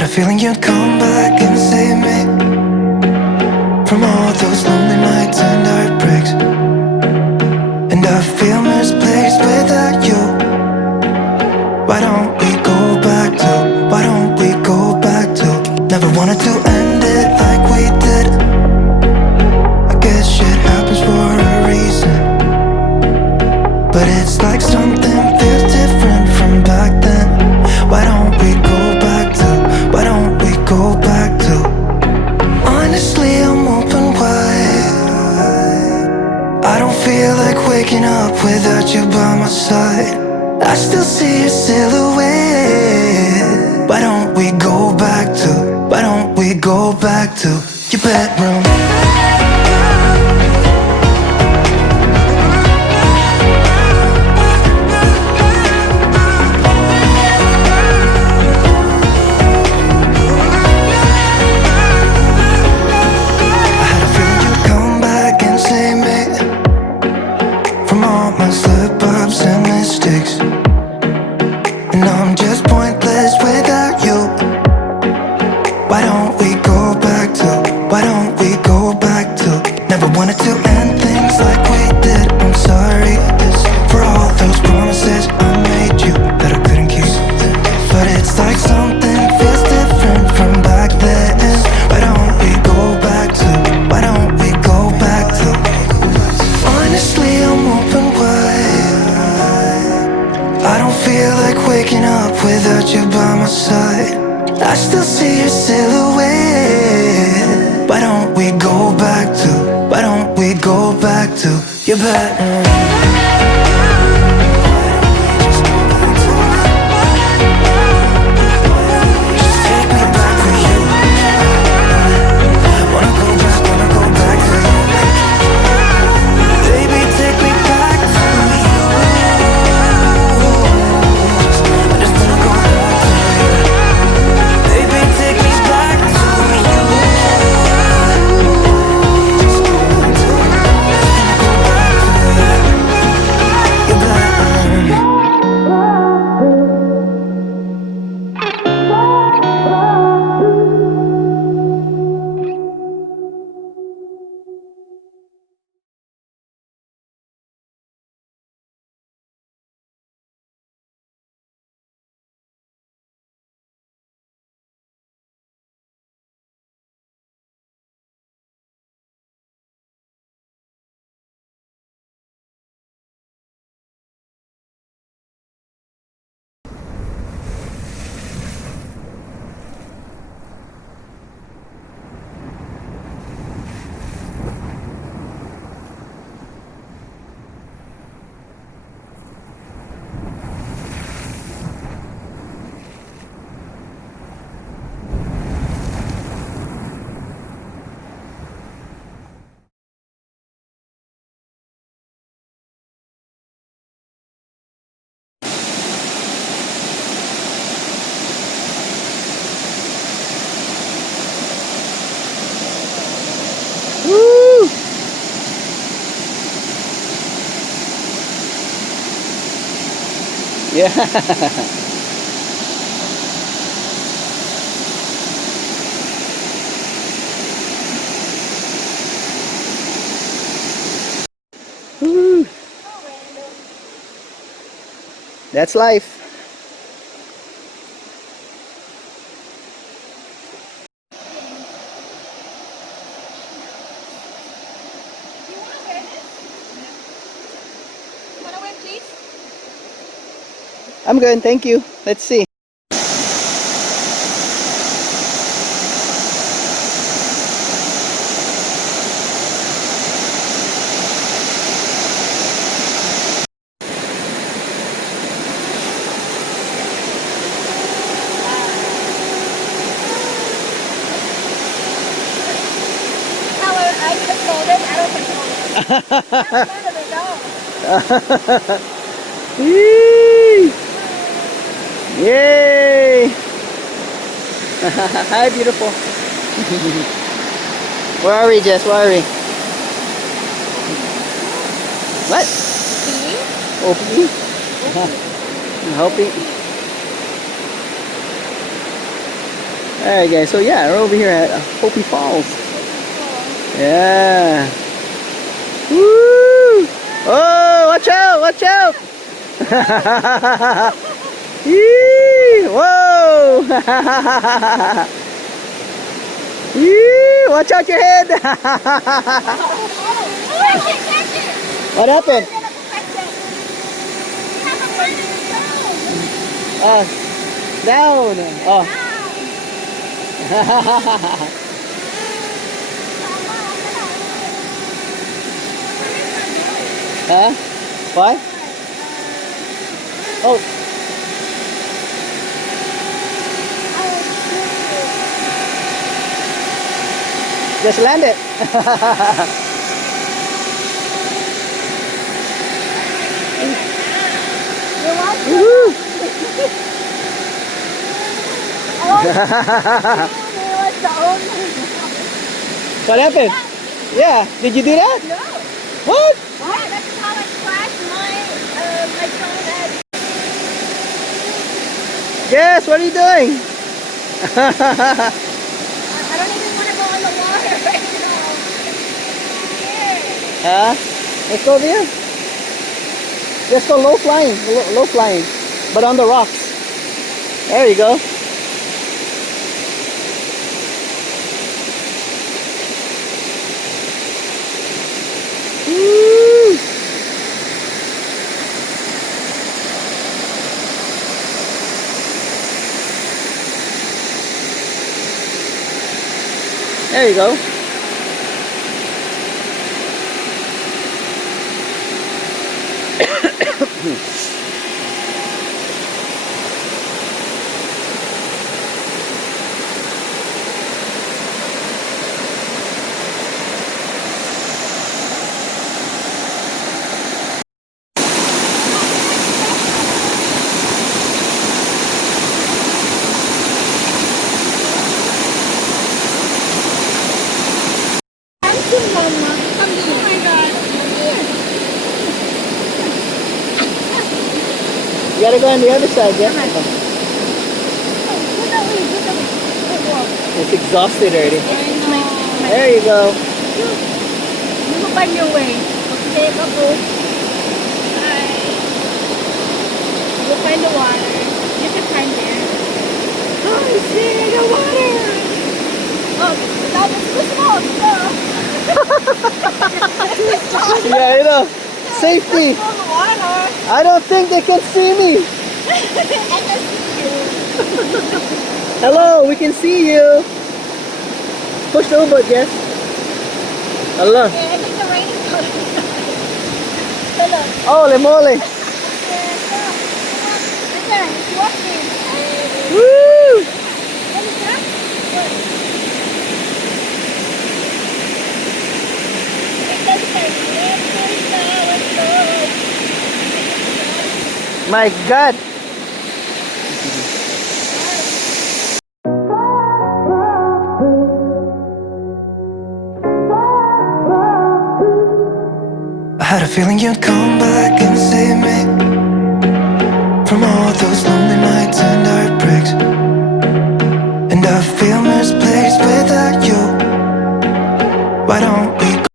Had a feeling you'd come back and save me from all those lonely nights and heartbreaks. And I feel misplaced without you. Why don't we go back to, why don't we go back to? Never wanted to end it like we did. I guess shit happens for a reason, but it's like something feels different from back then. Why don't we go back to, why don't we go back to? Honestly, I'm open wide. I don't feel like waking up without you by my side. I still see your silhouette. Why don't we go back to, why don't we go back to your bedroom? I still see your silhouette. Why don't we go back to, why don't we go back to your bedroom? Yeah. Woo. That's life. I'm good, thank you. Let's see. Yay! Hi, beautiful. Where are we, Jess? Where are we? What? Oh, pee? I'm hoping. Alright guys, so yeah, we're over here at Hopi Falls. Yeah. Woo! Oh, watch out, watch out! Yee! Whoa! Yee! Watch out your head! What happened? Down. Oh. Huh? Why? Oh. Just land it. Woo! What happened? Yeah, did you do that? No. What? Yeah, that's how I crashed my phone head. Yes, what are you doing? I don't even want to go in the water right now. I'm scared. Let's go there. Let's go low flying, low flying, but on the rocks. There you go. Woo! There you go. Oh my god. You gotta go on the other side, yeah? It's exhausted already. There you go. You go find your way. Okay, go. Go find the water. You can find there. Oh, I see the water. Oh, that was too small. Yeah, you know, safety. Water. I don't think they can see me. I can see you. Hello, we can see you. Push the boat, yes. Hello. Yeah, I think the rain is coming. Hello. Holy moly. Listen, it's walking. Woo! What is that? My God. I had a feeling you'd come back and save me from all those lonely nights and heartbreaks.